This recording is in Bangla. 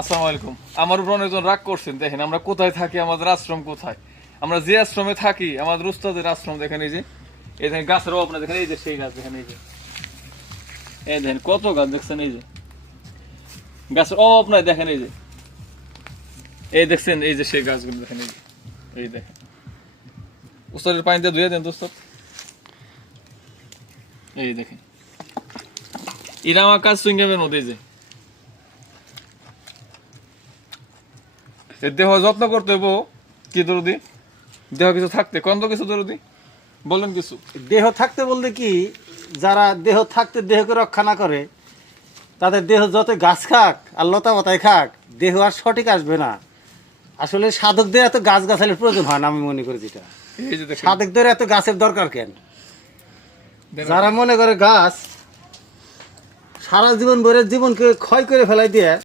আসসালামু আলাইকুম। আমার উপর অনেকজন রাগ করছেন। দেখেন আমরা কোথায় থাকি, আমাদের আশ্রম কোথায়। আমরা যে আশ্রমে থাকি আমাদের উস্তাদের আশ্রম। দেখেন এই যে এই দেখেন গাছের অভাব না, দেখেন এই যে সেই গাছ, দেখেন এই যে এই দেখেন কত গাছ দেখছেন, এই যে গাছের অভাব নাই। দেখেন এই যে এই দেখছেন এই যে সেই গাছগুলো, দেখেন এই যে এই দেখেন। উস্তাদের পানি দিয়ে ধুয়ে দেন তো উস্তাদ। এই দেখেন ইরামা কাজ সুইঙ্গামের মধ্যে এই যে দেহ যত্ন করতে হইব। কি দরদি দেহ কিছু থাকতে কোন তো কিছু দরদি বলেন কিছু। দেহ থাকতে বলতে কি, যারা দেহ থাকতে দেহকে রক্ষা না করে তাদের দেহ যত গাছ খাক আর লতা পাতায় খাক, দেহ আর সঠিক আসবে না। আসলে সাধকদের এত গাছ গাছালির প্রয়োজন হয় না, আমি মনে করি। যেটা এই যে দেখেন সাধকদের এত গাছের দরকার কেন? দেখেন। যারা মনে করে গাছ সারা জীবন ভরে জীবনকে ক্ষয় করে ফেলাই দিয়ে